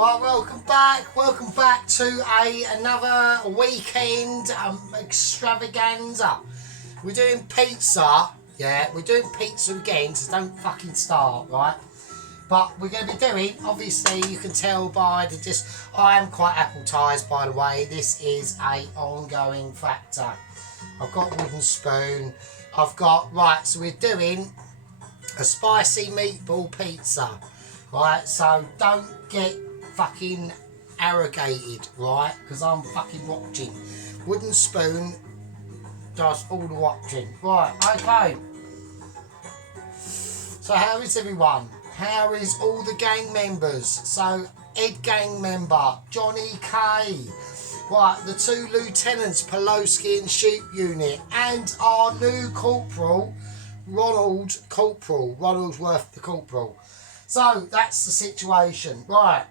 Right, welcome back to another weekend extravaganza. We're doing pizza, yeah, we're doing pizza again, so don't fucking start, right? But we're going to be doing, obviously you can tell by I am quite appetized, by the way. This is a ongoing factor. I've got a wooden spoon, right, so we're doing a spicy meatball pizza, right? So don't get fucking arrogated, right? Because I'm fucking watching. Wooden spoon does all the watching. Right, okay. So how is everyone? How is all the gang members? So Ed gang member, Johnny K. Right, the two lieutenants, Pelosi and Sheep Unit, and our new corporal, Ronaldsworth the corporal. So that's the situation. Right.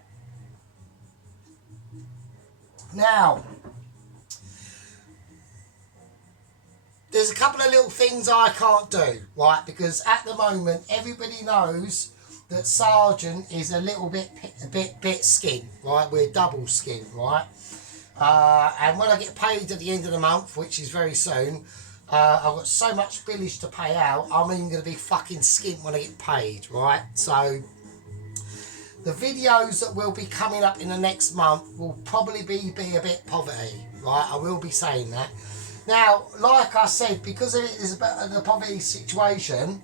Now, there's a couple of little things I can't do, right? Because at the moment, everybody knows that Sergeant is a little bit skin, right? We're double skin, right? And when I get paid at the end of the month, which is very soon, I've got so much billage to pay out, I'm even going to be fucking skint when I get paid, right? So the videos that will be coming up in the next month will probably be a bit poverty, right? I will be saying that. Now, like I said, because it is about the poverty situation,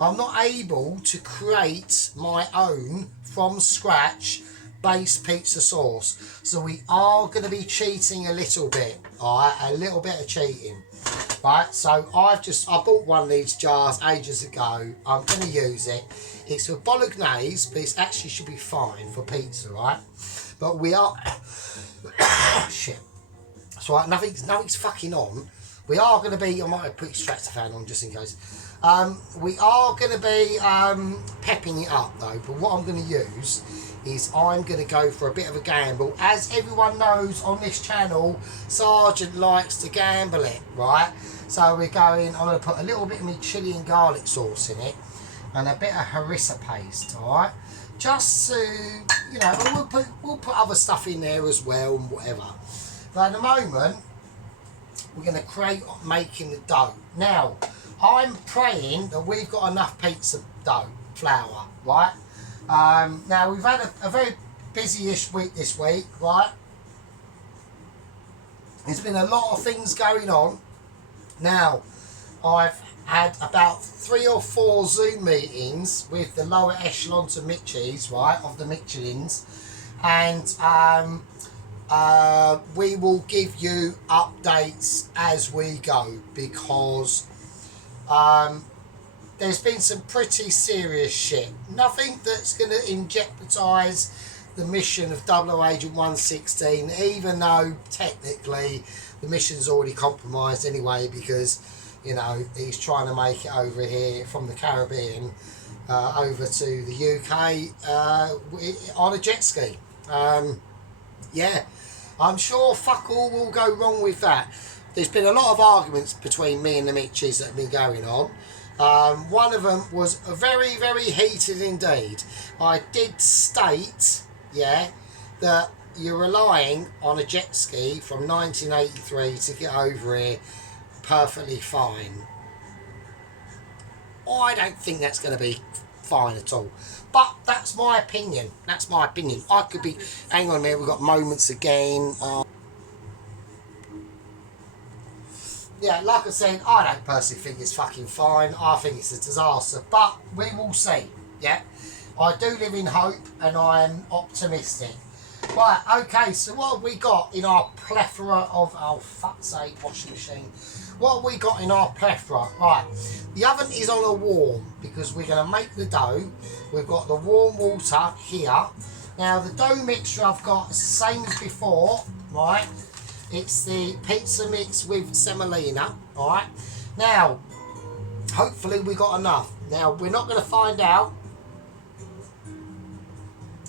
I'm not able to create my own from scratch base pizza sauce. So we are going to be cheating a little bit, all right? A little bit of cheating, right? So I bought one of these jars ages ago. I'm going to use it. It's for bolognese, but it actually should be fine for pizza, right? But we are... shit. That's right, nothing's fucking on. We are going to be... I might have put extractor fan on just in case. We are going to be pepping it up, though. But what I'm going to use is I'm going to go for a bit of a gamble. As everyone knows on this channel, Sergeant likes to gamble it, right? So I'm going to put a little bit of my chilli and garlic sauce in it. And a bit of harissa paste, alright? Just to, you know, we'll put other stuff in there as well and whatever. But at the moment, we're going to create making the dough. Now, I'm praying that we've got enough pizza dough, flour, right? Now, we've had a very busy-ish week this week, right? There's been a lot of things going on. Now, I've had about 3 or 4 Zoom meetings with the lower echelons of Mitchies, right, of the Michelins, and we will give you updates as we go, because there's been some pretty serious shit. Nothing that's going to jeopardise the mission of 00 Agent 116, even though technically the mission's already compromised anyway, because you know, he's trying to make it over here from the Caribbean over to the UK on a jet ski. Yeah, I'm sure fuck all will go wrong with that. There's been a lot of arguments between me and the Mitchies that have been going on. One of them was very, very heated indeed. I did state, yeah, that you're relying on a jet ski from 1983 to get over here perfectly fine. I don't think that's going to be fine at all, but that's my opinion. I could be... hang on a minute, we've got moments again. Yeah, like I said, I don't personally think it's fucking fine. I think it's a disaster, but we will see. Yeah, I do live in hope and I am optimistic. Right, okay, so what have we got in our plethora of... oh, fuck's sake, washing machine. What have we got in our plethora? Right, the oven is on a warm because we're going to make the dough. We've got the warm water here. Now, the dough mixture I've got is the same as before, right? It's the pizza mix with semolina, alright? Now, hopefully we got enough. Now, we're not going to find out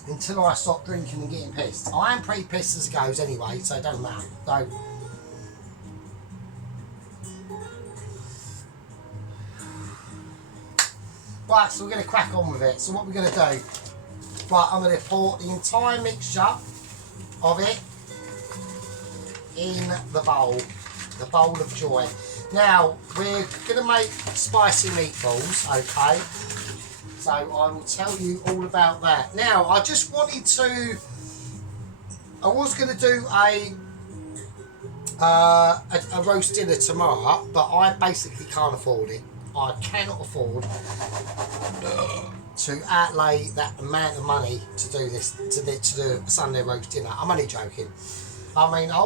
until I stop drinking and getting pissed. I am pretty pissed as it goes anyway, so it doesn't matter. So, right, so we're going to crack on with it. So what we're going to do Right, I'm going to pour the entire mixture of it in the bowl of joy. Now, we're going to make spicy meatballs, okay? So I will tell you all about that. Now, I just wanted to, I was going to do a roast dinner tomorrow, but I basically can't afford it. I cannot afford to outlay that amount of money to do this, to do a Sunday roast dinner. I'm only joking. I mean, I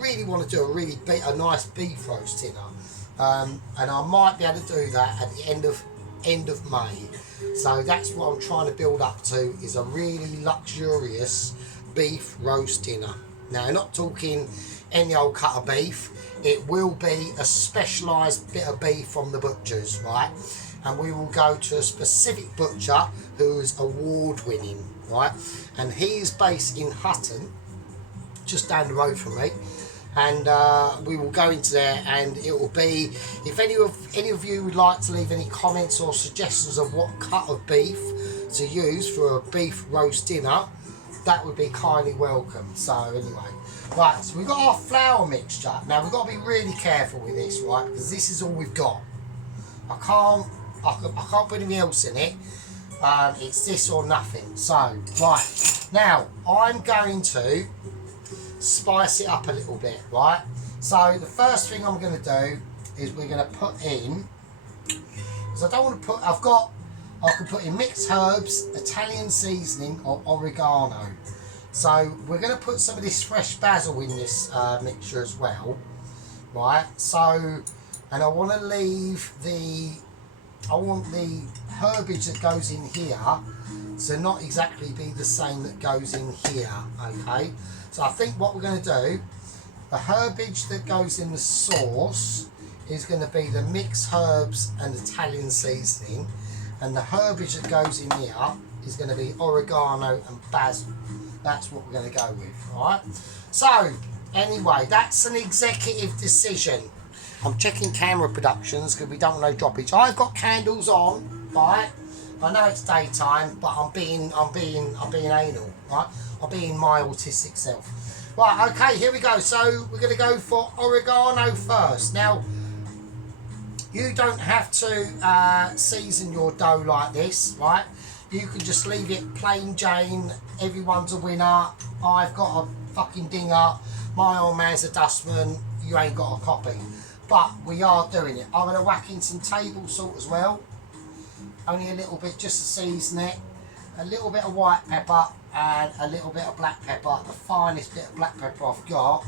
really want to do a nice beef roast dinner, and I might be able to do that at the end of May. So that's what I'm trying to build up to, is a really luxurious beef roast dinner. Now, I'm not talking any old cut of beef. It will be a specialised bit of beef from the butchers, right? And we will go to a specific butcher who's award-winning, right? And he's based in Hutton, just down the road from me, and we will go into there, and it will be, if any of you would like to leave any comments or suggestions of what cut of beef to use for a beef roast dinner, that would be kindly welcome. So anyway, right, so we've got our flour mixture. Now we've got to be really careful with this, right, because this is all we've got. I can't put anything else in it. It's this or nothing. So right, now I'm going to spice it up a little bit, right? So the first thing I'm going to do is we're going to put in, because I don't want to put, I can put in mixed herbs, Italian seasoning, or oregano. So we're going to put some of this fresh basil in this mixture as well, right? So, and I want to leave the herbage that goes in here to not exactly be the same that goes in here, okay? So I think what we're going to do, the herbage that goes in the sauce is going to be the mixed herbs and Italian seasoning, and the herbage that goes in here is going to be oregano and basil. That's what we're going to go with, right? So anyway, that's an executive decision. I'm checking camera productions because we don't want no droppage. I've got candles on, right? I know it's daytime, but I'm being anal, right? I'm being my autistic self. Right, okay, here we go. So we're going to go for oregano first. Now, you don't have to season your dough like this, right? You can just leave it plain Jane. Everyone's a winner. I've got a fucking dinger. My old man's a dustman. You ain't got a copy. But we are doing it. I'm going to whack in some table salt as well. Only a little bit, just to season it. A little bit of white pepper and a little bit of black pepper. The finest bit of black pepper I've got.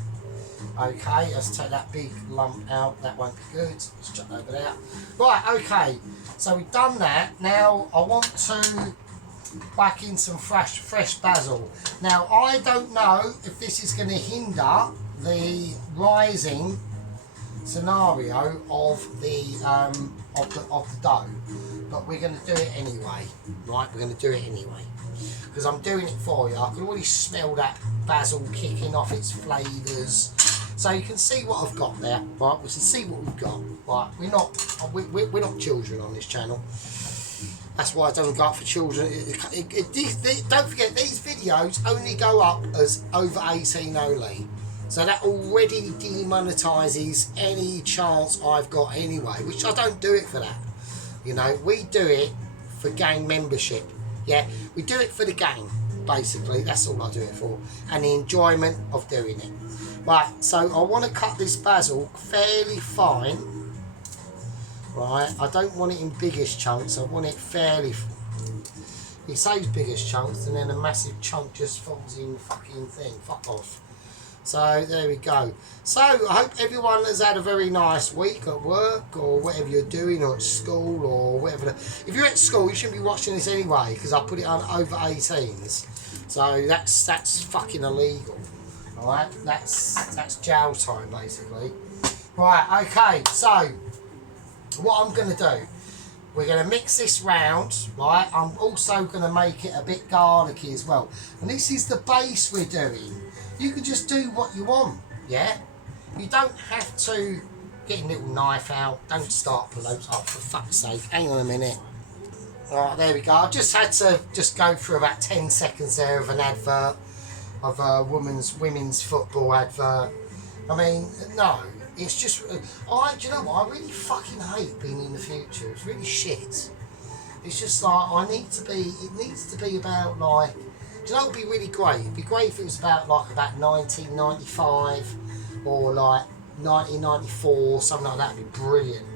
Okay, let's take that big lump out. That won't be good. Let's chuck over there. Right, okay. So we've done that. Now I want to whack in some fresh basil. Now I don't know if this is going to hinder the rising scenario of the dough, but we're going to do it anyway, right? We're going to do it anyway because I'm doing it for you. I can already smell that basil kicking off its flavours, so you can see what I've got there, right? We can see what we've got, right? We're not children on this channel. That's why I don't go up for children. Don't forget, these videos only go up as over 18 only. So that already demonetises any chance I've got anyway, which I don't do it for that. You know, we do it for gang membership. Yeah, we do it for the gang, basically. That's all I do it for. And the enjoyment of doing it. Right, so I want to cut this basil fairly fine. Right, I don't want it in biggest chunks. I want it fairly... He says biggest chunks and then a massive chunk just falls in the fucking thing. Fuck off. So there we go. So I hope everyone has had a very nice week at work or whatever you're doing, or at school or whatever. If you're at school, you shouldn't be watching this anyway because I put it on over 18s. So that's fucking illegal. All right, that's jail time basically. Right, okay. So what I'm gonna do, we're going to mix this round, right? I'm also going to make it a bit garlicky as well. And this is the base we're doing. You can just do what you want, yeah? You don't have to get a little knife out. Don't start below. Oh, for fuck's sake, hang on a minute. Alright, there we go. I just had to just go through about 10 seconds there of an advert, of a women's football advert. I mean, no, it's just, do you know what, I really fucking hate being in the future. It's really shit. It's just like, it needs to be about like, do you know what would be really great? It'd be great if it was about 1995 or like 1994, something like that would be brilliant.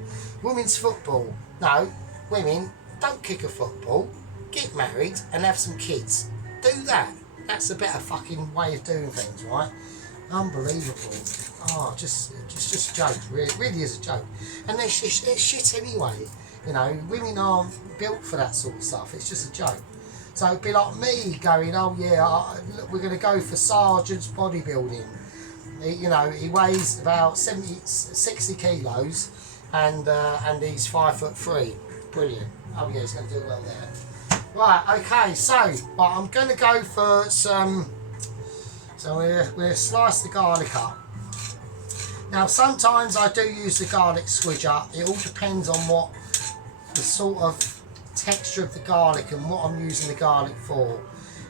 Women's football, no, women, don't kick a football, get married and have some kids. Do that. That's a better fucking way of doing things, right? Unbelievable. Oh, just a joke. Really is a joke. And it's shit anyway. You know, women aren't built for that sort of stuff. It's just a joke. So it'd be like me going, oh yeah, we're going to go for Sergeant's bodybuilding. He weighs about 60 kilos and he's 5'3". Brilliant. Oh yeah, he's going to do well there. Right, okay, so I'm going to go for some, so we'll slice the garlic up. Now sometimes I do use the garlic squidger. It all depends on what the sort of texture of the garlic and what I'm using the garlic for.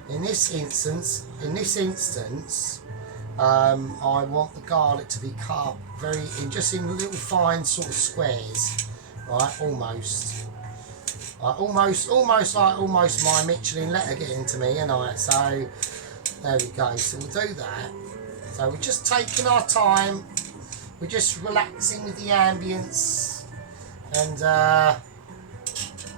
In this instance, I want the garlic to be cut just in little fine sort of squares, right? Almost my Michelin letter getting to me, and so there we go. So we'll do that. So we're just taking our time. We're just relaxing with the ambience and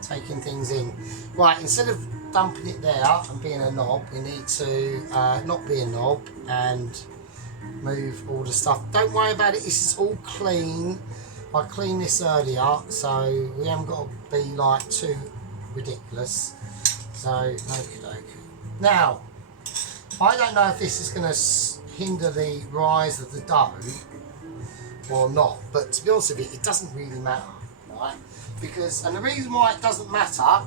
taking things in. Right, instead of dumping it there and being a knob, we need to not be a knob and move all the stuff. Don't worry about it, this is all clean. I cleaned this earlier, so we haven't got to be like too ridiculous. So, okay. Now, I don't know if this is going to hinder the rise of the dough or not, but to be honest with you, it doesn't really matter, right? And the reason why it doesn't matter,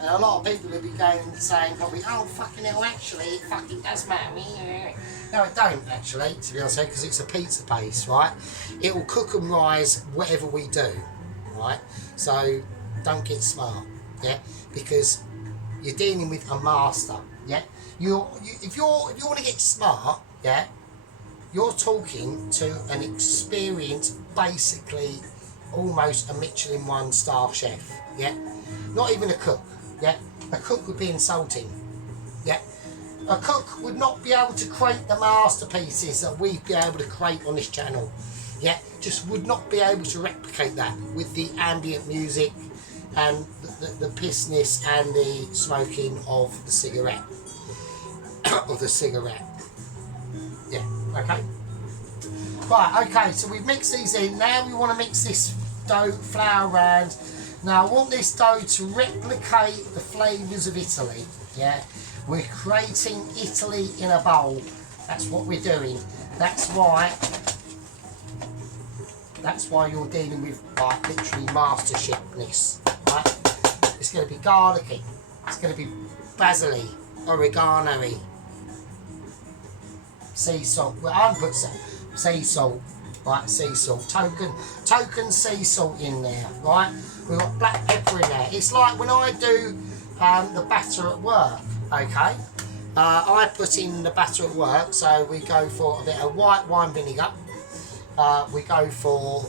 and a lot of people will be going and saying probably, oh fucking hell, actually it fucking does matter. No, it don't actually, to be honest, because it's a pizza base, right? It will cook and rise whatever we do, right? So don't get smart, yeah, because you're dealing with a master, yeah. If you want to get smart, yeah, you're talking to an experienced, basically almost a Michelin 1-star chef, yeah. Not even a cook, yeah. A cook would be insulting, yeah. A cook would not be able to create the masterpieces that we've been able to create on this channel. Yeah, just would not be able to replicate that with the ambient music and the pissness and the smoking of the cigarette. Yeah, okay. Right, okay, so we've mixed these in. Now we want to mix this dough, flour around. Now I want this dough to replicate the flavours of Italy, yeah. We're creating Italy in a bowl. That's what we're doing. That's why you're dealing with like literally mastershipness, right? It's going to be garlicky. It's going to be basil-y, oregano-y, sea salt. Well, I haven't put sea salt, right? Sea salt. Token sea salt in there, right? We've got black pepper in there. It's like when I do the batter at work. Okay, I put in the batter at work, so we go for a bit of white wine vinegar, we go for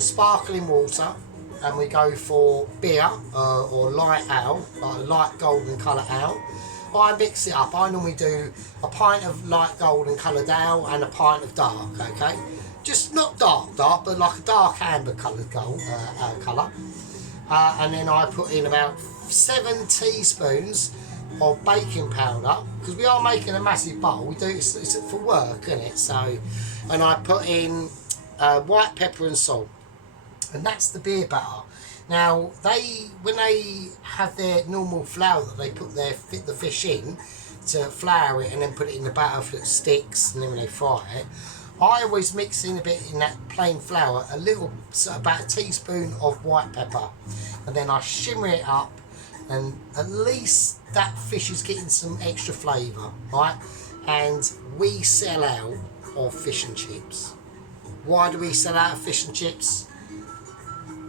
sparkling water, and we go for beer or light ale, like a light golden coloured ale. I mix it up. I normally do a pint of light golden coloured ale and a pint of dark, okay? Just not dark, but like a dark amber coloured colour. And then I put in about 7 teaspoons of baking powder, because we are making a massive bowl. We do it's for work, isn't it? So, and I put in white pepper and salt, and that's the beer batter. Now when they have their normal flour that they put the fish in to flour it and then put it in the batter so it sticks, and then when they fry it, I always mix in a bit in that plain flour, about a teaspoon of white pepper, and then I shimmer it up, and at least that fish is getting some extra flavour, right? And we sell out of fish and chips. Why do we sell out of fish and chips?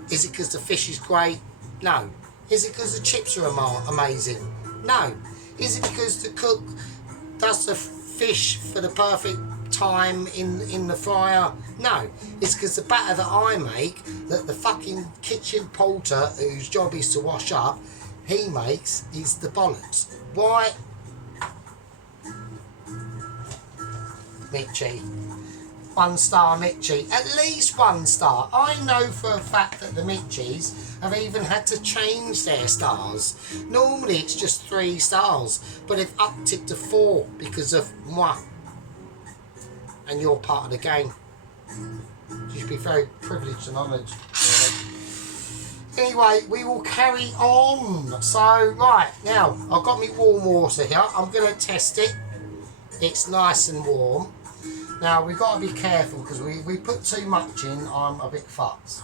Is it because the fish is great? No. Is it because the chips are amazing? No. Is it because the cook does the fish for the perfect time in the fryer? No. It's because the batter that I make, that the fucking kitchen porter whose job is to wash up, he makes, is the bollocks. Why? Mitchie. 1 star Mitchie. At least 1 star. I know for a fact that the Mitchies have even had to change their stars. Normally it's just 3 stars, but they've upped it to 4 because of moi. And you're part of the game. You should be very privileged and honoured. Anyway, we will carry on. So, right, now, I've got my warm water here. I'm going to test it. It's nice and warm. Now, we've got to be careful because we put too much in, I'm a bit fucked.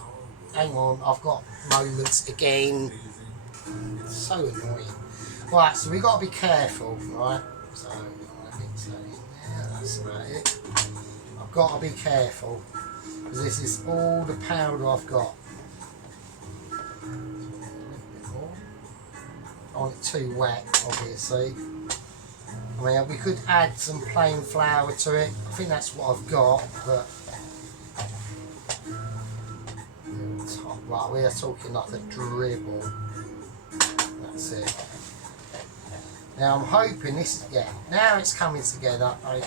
Hang on, I've got moments again. So annoying. Right, so we've got to be careful, right? So, I'm going to mix that in there. That's about it. I've got to be careful because this is all the powder I've got. I want it too wet, obviously. I mean, we could add some plain flour to it. I think that's what I've got, but right, we are talking like a dribble. That's it. Now I'm hoping this, yeah, now it's coming together. Okay.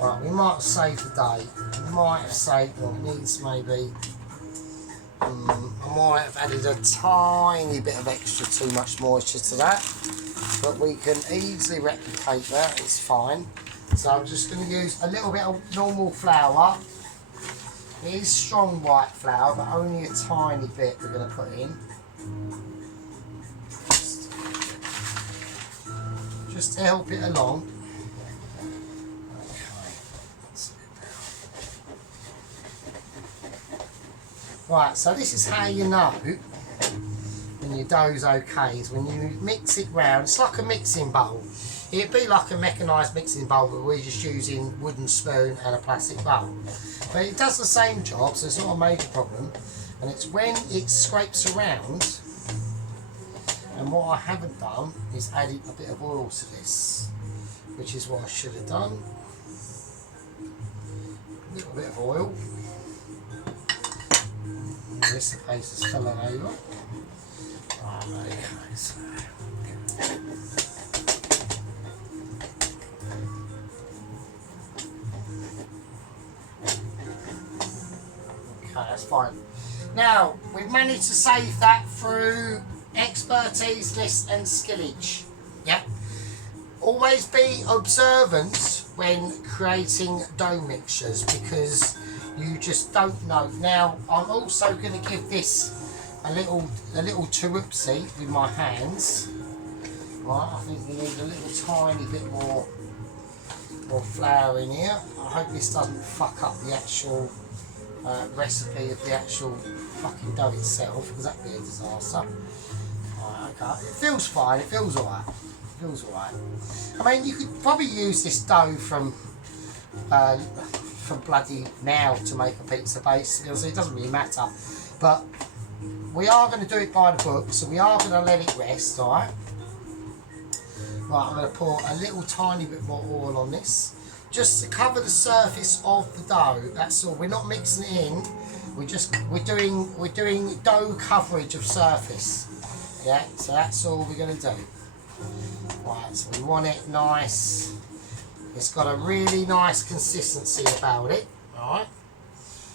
Right, we might have saved the day. We might have saved, well, it needs maybe. I might have added a tiny bit of extra too much moisture to that, but we can easily replicate that, it's fine. So I'm just going to use a little bit of normal flour. It is strong white flour, but only a tiny bit we're going to put in. Just to help it along. Right, so this is how you know when your dough's okay, is when you mix it round. It's like a mixing bowl. It'd be like a mechanised mixing bowl, but we're just using wooden spoon and a plastic bowl. But it does the same job, so it's not a major problem. And it's when it scrapes around, and what I haven't done is added a bit of oil to this, which is what I should have done. A little bit of oil. This the place is filling over. Right, okay, so. Okay, that's fine. Now, we've managed to save that through expertise, list and skillage. Yep. Always be observant when creating dough mixtures because you just don't know. Now, I'm also going to give this a little terupsy with my hands. Right, I think we need a little tiny bit more flour in here. I hope this doesn't fuck up the actual recipe of the actual fucking dough itself, because that'd be a disaster. Right, okay. It feels fine. It feels alright. It feels alright. I mean, you could probably use this dough from bloody now to make a pizza base, so it doesn't really matter. But we are going to do it by the book, so we are going to let it rest, alright? Right, I'm going to pour a little tiny bit more oil on this, just to cover the surface of the dough. That's all. We're not mixing it in. We're doing dough coverage of surface. Yeah, so that's all we're going to do. Right, so we want it nice. It's got a really nice consistency about it, alright?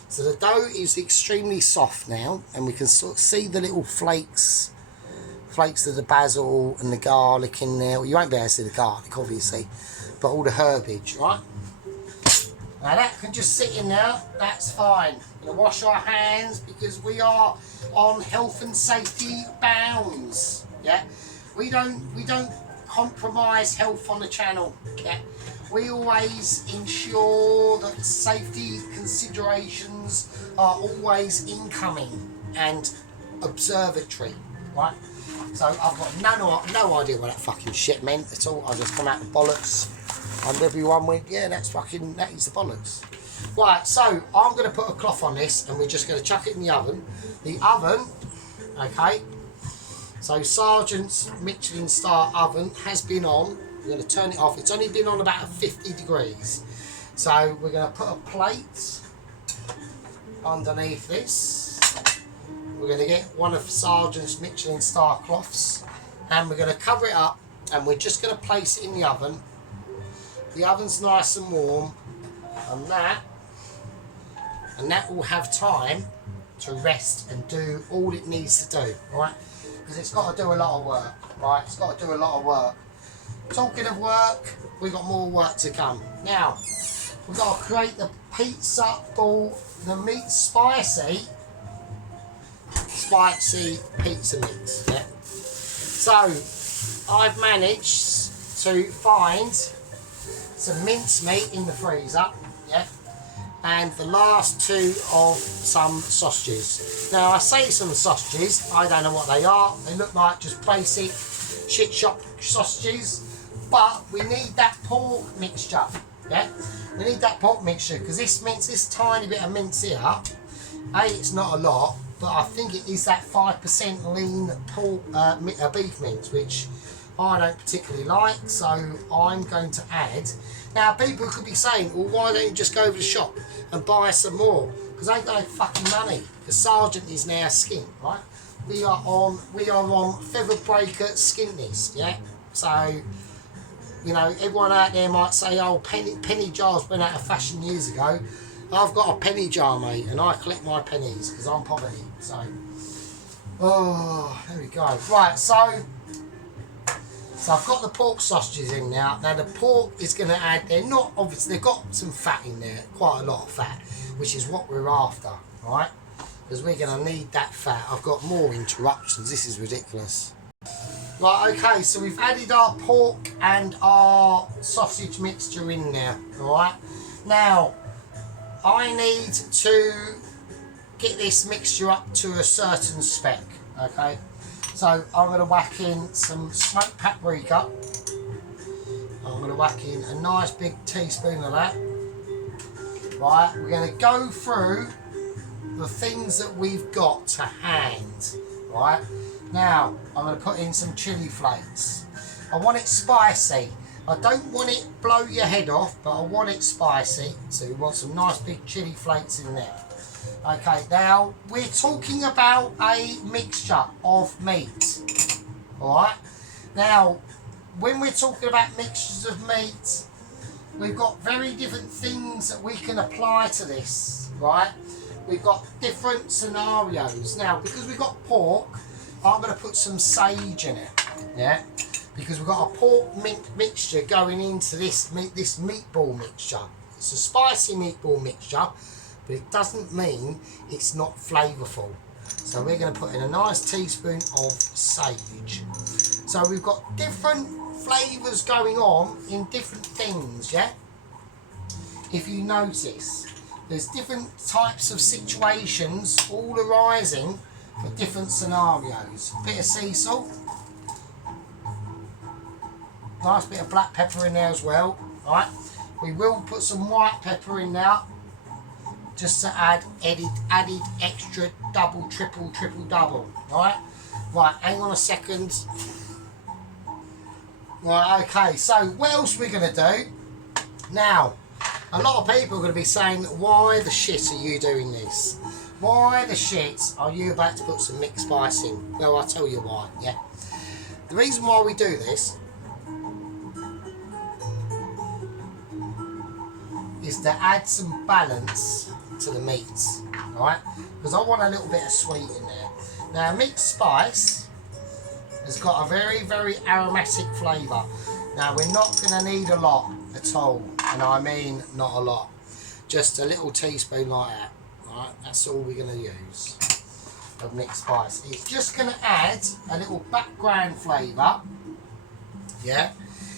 So the dough is extremely soft now, and we can sort of see the little flakes of the basil and the garlic in there. Well, you won't be able to see the garlic, obviously, but all the herbage, right? Now that can just sit in there, that's fine. We're going to wash our hands because we are on health and safety bounds, yeah? We don't compromise health on the channel, yeah? We always ensure that safety considerations are always incoming and observatory, right? So I've got no idea what that fucking shit meant at all. I just come out the bollocks, and everyone went, yeah, that is the bollocks. Right, so I'm going to put a cloth on this and we're just going to chuck it in the oven. The oven, okay, so Sergeant's Michelin star oven has been on. We're going to turn it off. It's only been on about 50 degrees. So we're going to put a plate underneath this. We're going to get one of Sergeant's Michelin star cloths and we're going to cover it up and we're just going to place it in the oven. The oven's nice and warm and that will have time to rest and do all it needs to do, right? Because it's got to do a lot of work, right? It's got to do a lot of work. Talking of work, we've got more work to come. Now, we've got to create the pizza ball, the meat spicy pizza mix, yeah? So, I've managed to find some mincemeat in the freezer, yeah? And the last two of some sausages. Now I say some sausages, I don't know what they are. They look like just basic shit shop sausages, but we need that pork mixture. Yeah, we need that pork mixture because this tiny bit of mince here, it's not a lot, but I think it is that 5% lean pork beef mince, which I don't particularly like, so I'm going to add. Now people could be saying, well, why don't you just go over the shop and buy some more? Because I ain't got no fucking money. The Sergeant is now skint, right? We are on feather breaker skint list, yeah? So, you know, everyone out there might say, oh, penny jars went out of fashion years ago. I've got a penny jar, mate, and I collect my pennies because I'm poverty. So, oh, there we go. Right, so I've got the pork sausages in now. Now the pork is going to add, they're not, obviously they've got some fat in there, quite a lot of fat, which is what we're after, right? Because we're going to need that fat. I've got more interruptions, this is ridiculous. Right, okay, so we've added our pork and our sausage mixture in there, alright? Now, I need to get this mixture up to a certain spec, okay? So I'm going to whack in some smoked paprika. I'm going to whack in a nice big teaspoon of that. Right, we're going to go through the things that we've got to hand. Right, now I'm going to put in some chili flakes. I want it spicy. I don't want it blow your head off, but I want it spicy. So we want some nice big chili flakes in there. Okay, now we're talking about a mixture of meat. Alright, now when we're talking about mixtures of meat, we've got very different things that we can apply to this, right? We've got different scenarios. Now, because we've got pork, I'm going to put some sage in it, yeah? Because we've got a pork mixture going into this meatball mixture. It's a spicy meatball mixture, but it doesn't mean it's not flavourful. So we're going to put in a nice teaspoon of sage. So we've got different flavours going on in different things, yeah? If you notice, there's different types of situations all arising for different scenarios. Bit of sea salt. Nice bit of black pepper in there as well. Right? We will put some white pepper in now, just to add added extra double, triple, double. Right? Right, hang on a second. Right, okay, so what else are we going to do? Now, a lot of people are going to be saying, why the shit are you doing this? Why the shit are you about to put some mixed spice in? Well, I'll tell you why, yeah? The reason why we do this is to add some balance to the meats, right? Because I want a little bit of sweet in there. Now, mixed spice has got a very, very aromatic flavour. Now, we're not going to need a lot at all, and I mean not a lot. Just a little teaspoon like that, right? That's all we're going to use of mixed spice. It's just going to add a little background flavour, yeah?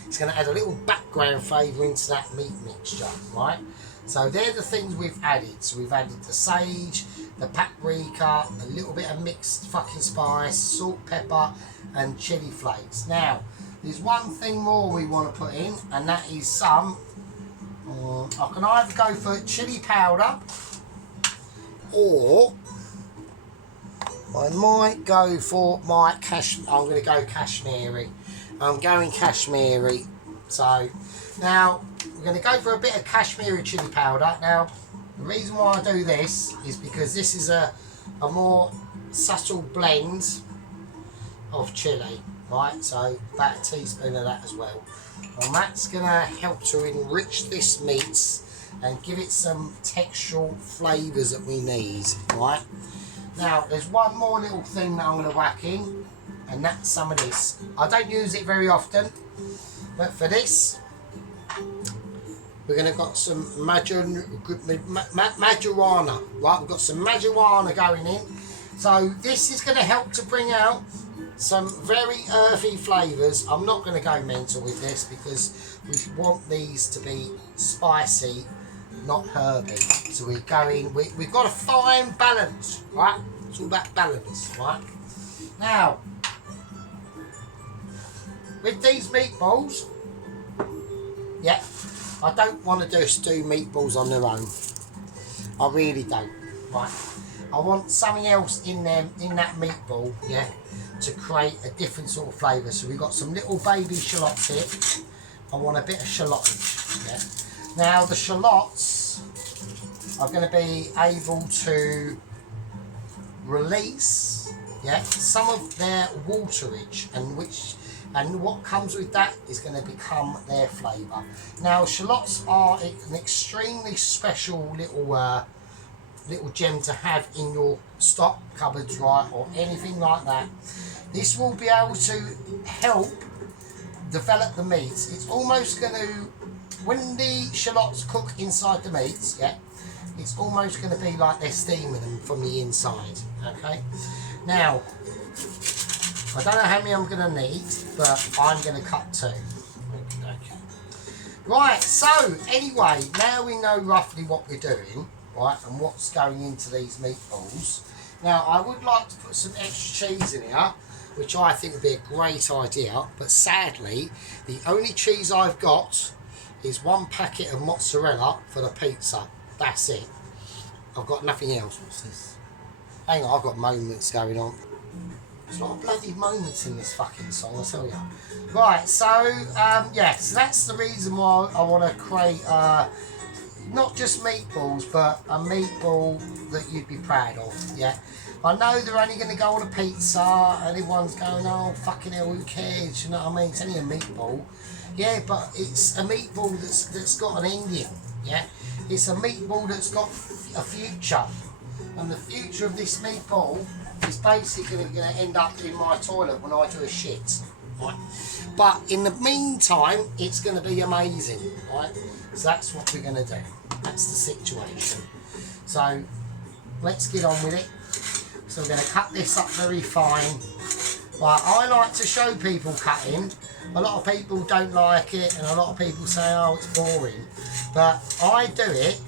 It's going to add a little background flavour into that meat mixture, right? So they're the things we've added. So we've added the sage, the paprika, a little bit of mixed fucking spice, salt, pepper, and chili flakes. Now, there's one thing more we want to put in, and that is some I can either go for chili powder, or I might go for my I'm going to go Kashmiri. I'm going Kashmiri. So now we're going to go for a bit of Kashmiri chili powder. Now the reason why I do this is because this is a more subtle blend of chili, right? So about a teaspoon of that as well. And that's going to help to enrich this meat and give it some textural flavours that we need, right? Now, there's one more little thing that I'm going to whack in, and that's some of this. I don't use it very often, but for this, we're going to got some marijuana, right? We've got some marijuana going in. So this is going to help to bring out some very earthy flavours. I'm not going to go mental with this because we want these to be spicy, not herby. So we're going, we've got a fine balance, right? It's all about balance, right? Now, with these meatballs, yeah, I don't want to just do meatballs on their own. I really don't, right? I want something else in them, in that meatball, yeah, to create a different sort of flavour. So we've got some little baby shallots here. I want a bit of shallottage, yeah. Now the shallots are going to be able to release, yeah, some of their waterage, and what comes with that is going to become their flavour. Now shallots are an extremely special little gem to have in your stock cupboards, right, or anything like that. This will be able to help develop the meat. It's almost going to, when the shallots cook inside the meat, yeah, it's almost going to be like they're steaming them from the inside, okay? Now, I don't know how many I'm going to need, but I'm going to cut 2. Okay. Right, so anyway, now we know roughly what we're doing, right, and what's going into these meatballs. Now, I would like to put some extra cheese in here, which I think would be a great idea, but sadly, the only cheese I've got is 1 packet of mozzarella for the pizza. That's it. I've got nothing else. What's this? Hang on, I've got moments going on. There's a lot of bloody moments in this fucking song, I tell you. Right, so, yeah, so that's the reason why I want to create, not just meatballs, but a meatball that you'd be proud of, yeah? I know they're only going to go on a pizza, and everyone's going, oh, fucking hell, who cares, you know what I mean? It's only a meatball. Yeah, but it's a meatball that's got an ending, yeah? It's a meatball that's got a future. And the future of this meatball is basically going to end up in my toilet when I do a shit, right? But in the meantime, it's going to be amazing, right? So that's what we're going to do. That's the situation. So let's get on with it. So we're going to cut this up very fine. Right, I like to show people cutting. A lot of people don't like it, and a lot of people say, oh, it's boring. But I do it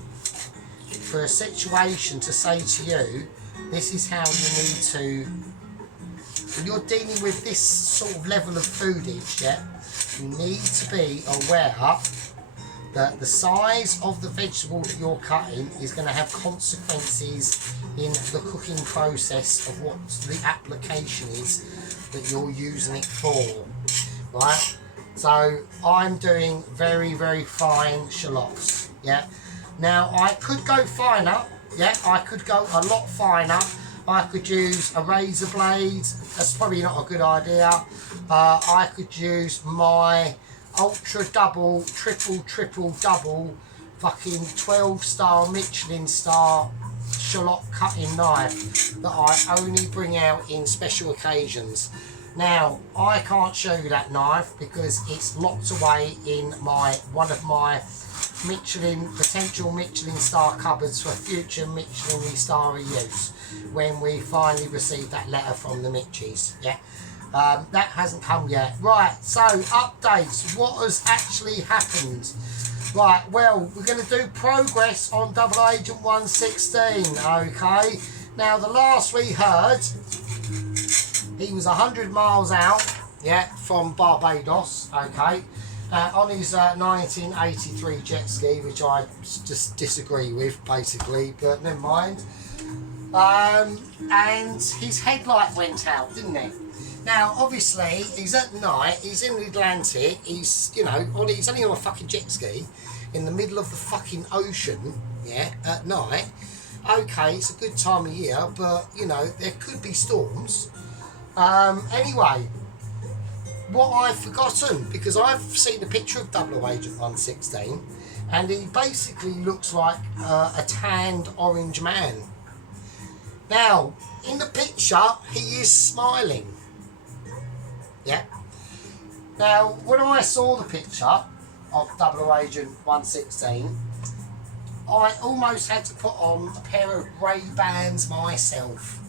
for a situation to say to you, this is how you need to, when you're dealing with this sort of level of foodage, yeah, you need to be aware that the size of the vegetable that you're cutting is going to have consequences in the cooking process of what the application is that you're using it for, right? So I'm doing very, very fine shallots, yeah. Now I could go finer, yeah, I could go a lot finer. I could use a razor blade, that's probably not a good idea. I could use my ultra double, triple double fucking 12-star Michelin star shallot cutting knife that I only bring out in special occasions. Now I can't show you that knife because it's locked away in one of my potential Michelin star cupboards for future Michelin star use when we finally receive that letter from the Mitchies, yeah. That hasn't come yet. Right, so updates, what has actually happened? Right, well, we're going to do progress on Double Agent 116, okay? Now, the last we heard, he was 100 miles out, yeah, from Barbados, okay? on his 1983 jet ski, which I just disagree with basically, but never mind. And his headlight went out, didn't it? Now, obviously, he's at night, he's in the Atlantic, he's, you know, he's only on a fucking jet ski in the middle of the fucking ocean, yeah, at night. Okay, it's a good time of year, but, you know, there could be storms. Anyway, what I've forgotten, because I've seen a picture of 00 Agent 116, and he basically looks like a tanned orange man. Now, in the picture, he is smiling. Yeah. Now, when I saw the picture of 00 Agent 116, I almost had to put on a pair of Ray-Bans myself.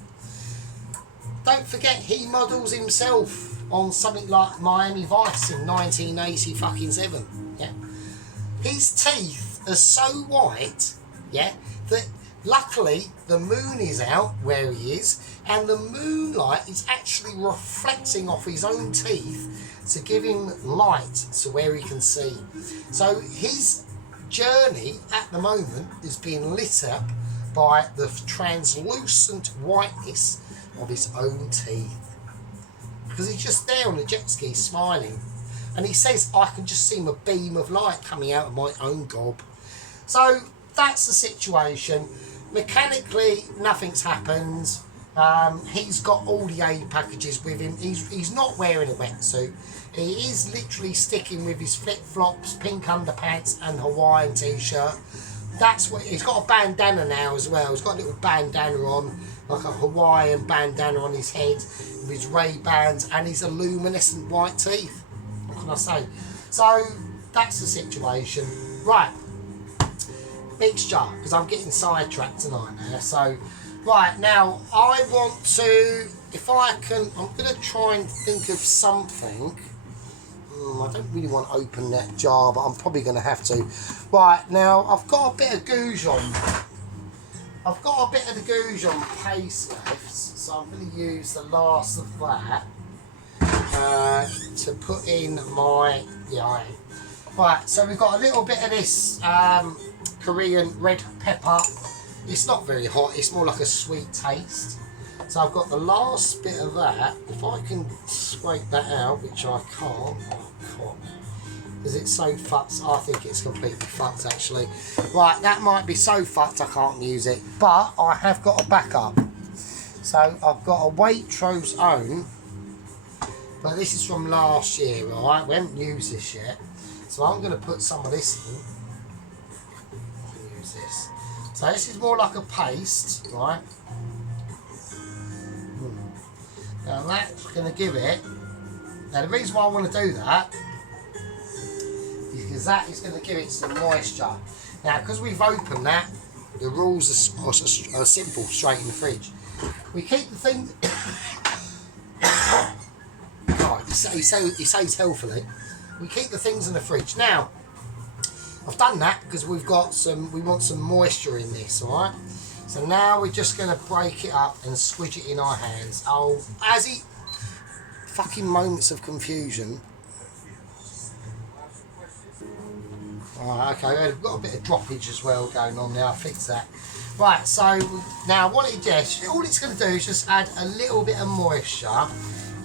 Don't forget, he models himself on something like Miami Vice in 1987. Yeah. His teeth are so white, yeah, that luckily the moon is out where he is, and the moonlight is actually reflecting off his own teeth to give him light to where he can see. So his journey at the moment is being lit up by the translucent whiteness of his own teeth. Because he's just there on the jet ski smiling. And he says, I can just see a beam of light coming out of my own gob. So that's the situation. Mechanically, nothing's happened. He's got all the aid packages with him. He's not wearing a wetsuit. He is literally sticking with his flip-flops, pink underpants and Hawaiian t-shirt. That's what he's got. A bandana now as well. He's got a little bandana on, like a Hawaiian bandana on his head with his Ray-Bans and his luminescent white teeth. What can I say? So that's the situation. Right. Mixture, because I'm getting sidetracked tonight now. So, right, now I want to, if I can, I'm going to try and think of something. I don't really want to open that jar, but I'm probably going to have to. Right, now I've got a bit of Goujon. I've got a bit of the Goujon paste left, so I'm going to use the last of that to put in my, Right, so we've got a little bit of this Korean red pepper. It's not very hot, it's more like a sweet taste. So I've got the last bit of that. If I can scrape that out, which I can't, because it's so fucked. I think it's completely fucked actually. Right, that might be so fucked I can't use it, but I have got a backup. So I've got a Waitrose own, but this is from last year, right? We haven't used this yet, so I'm going to put some of this in. Use this. So this is more like a paste, right? Now that's going to give it. Now the reason why I want to do that is because that is going to give it some moisture. Now because we've opened that, the rules are simple, straight in the fridge. We keep the thing. Right, he says healthily. We keep the things in the fridge. Now I've done that because we want some moisture in this, alright? So now we're just going to break it up and squidge it in our hands. Oh, fucking moments of confusion. Alright, okay, we've got a bit of droppage as well going on there. I'll fix that. Right, so now what it does, all it's going to do is just add a little bit of moisture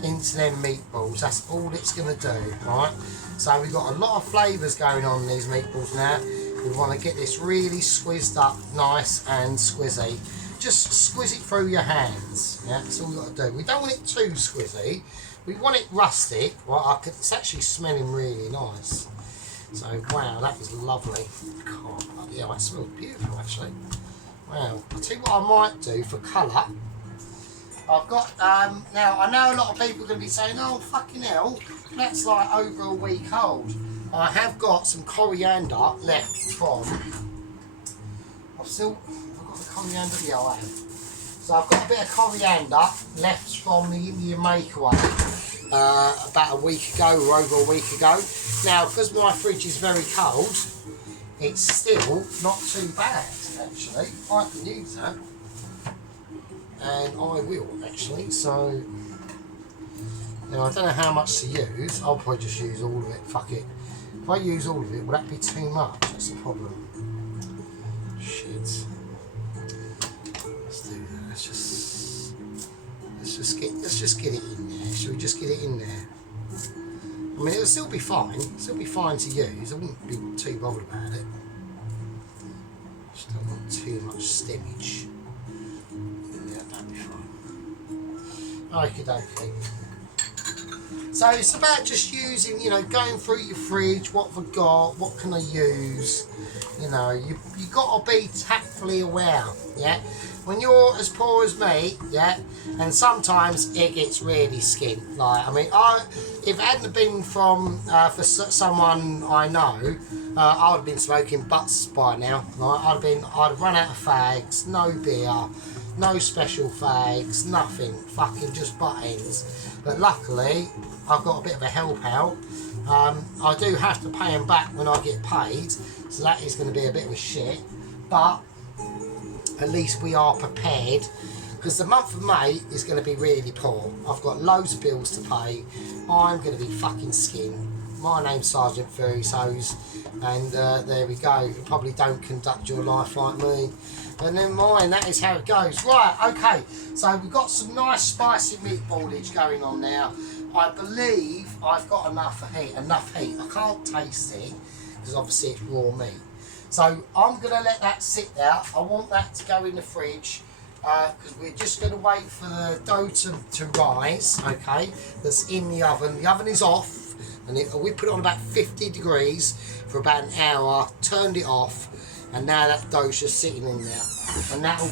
into them meatballs. That's all it's going to do, right? So we've got a lot of flavours going on in these meatballs now. We want to get this really squizzed up, nice and squizzy. Just squeeze it through your hands. Yeah, that's all we've got to do. We don't want it too squizzy. We want it rustic. Well, it's actually smelling really nice. So, wow, that is lovely. God, yeah, that smells beautiful, actually. Wow. I'll tell you what I might do for colour. I've got, now, I know a lot of people are going to be saying, oh, fucking hell, that's like over a week old. I have got some coriander left from, I've got the coriander, yeah I have. So I've got a bit of coriander left from the Indian Makeaway about a week ago or over a week ago. Now because my fridge is very cold, it's still not too bad actually. I can use that. And I will actually, so Now I don't know how much to use. I'll probably just use all of it. Fuck it. If I use all of it, will that be too much? That's the problem. Shit. Let's do that. Let's just get it in there. Shall we just get it in there? I mean, it'll still be fine. It'll still be fine to use. I wouldn't be too bothered about it. Just don't want too much stimmage. Yeah, that'd be fine. Okie dokie. So it's about just using, you know, going through your fridge, what have I got, what can I use, you know, you got to be tactfully aware, yeah, when you're as poor as me, yeah, and sometimes it gets really skin, like, I mean, if it hadn't been for someone I know, I would have been smoking butts by now, right? I'd have run out of fags, no beer, no special fags, nothing, fucking just butt ends. But luckily, I've got a bit of a help out. I do have to pay them back when I get paid, so that is going to be a bit of a shit. But at least we are prepared, because the month of May is going to be really poor. I've got loads of bills to pay. I'm going to be fucking skinned. My name's Sergeant Furry So's, and there we go. You probably don't conduct your life like me. But never mind, that is how it goes. Right, okay, so we've got some nice spicy meatballage going on now. I believe I've got enough heat. I can't taste it, because obviously it's raw meat. So I'm going to let that sit there. I want that to go in the fridge, because we're just going to wait for the dough to rise, okay, that's in the oven. The oven is off, and we put it on about 50 degrees for about an hour, turned it off, and now that dough's just sitting in there, and that'll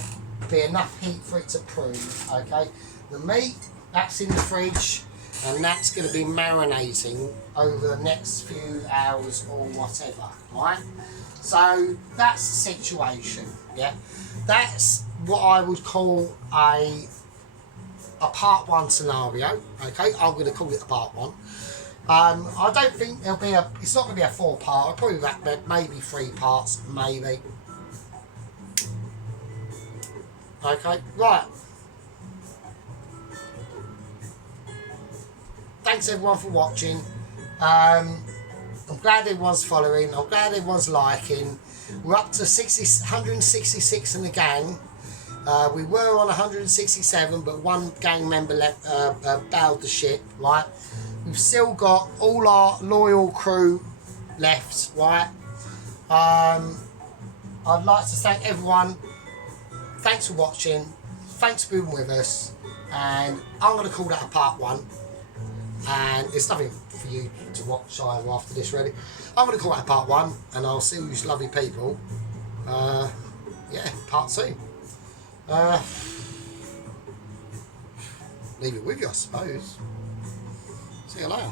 be enough heat for it to prove, okay. The meat, that's in the fridge, and that's going to be marinating over the next few hours or whatever, right? So that's the situation, yeah. That's what I would call a part one scenario, okay. I'm going to call it a part one. I don't think there'll be it's not going to be a 4-part, probably maybe 3 parts, maybe. Okay, right. Thanks everyone for watching. I'm glad everyone's following, I'm glad everyone's liking. We're up to 166 in the gang. We were on 167, but one gang member left, bailed the ship, right? We've still got all our loyal crew left, right? I'd like to thank everyone. Thanks for watching. Thanks for being with us. And I'm going to call that a part one. And it's nothing for you to watch either after this, really. I'm going to call that a part one. And I'll see you lovely people. Yeah, part 2. Leave it with you, I suppose. See you later.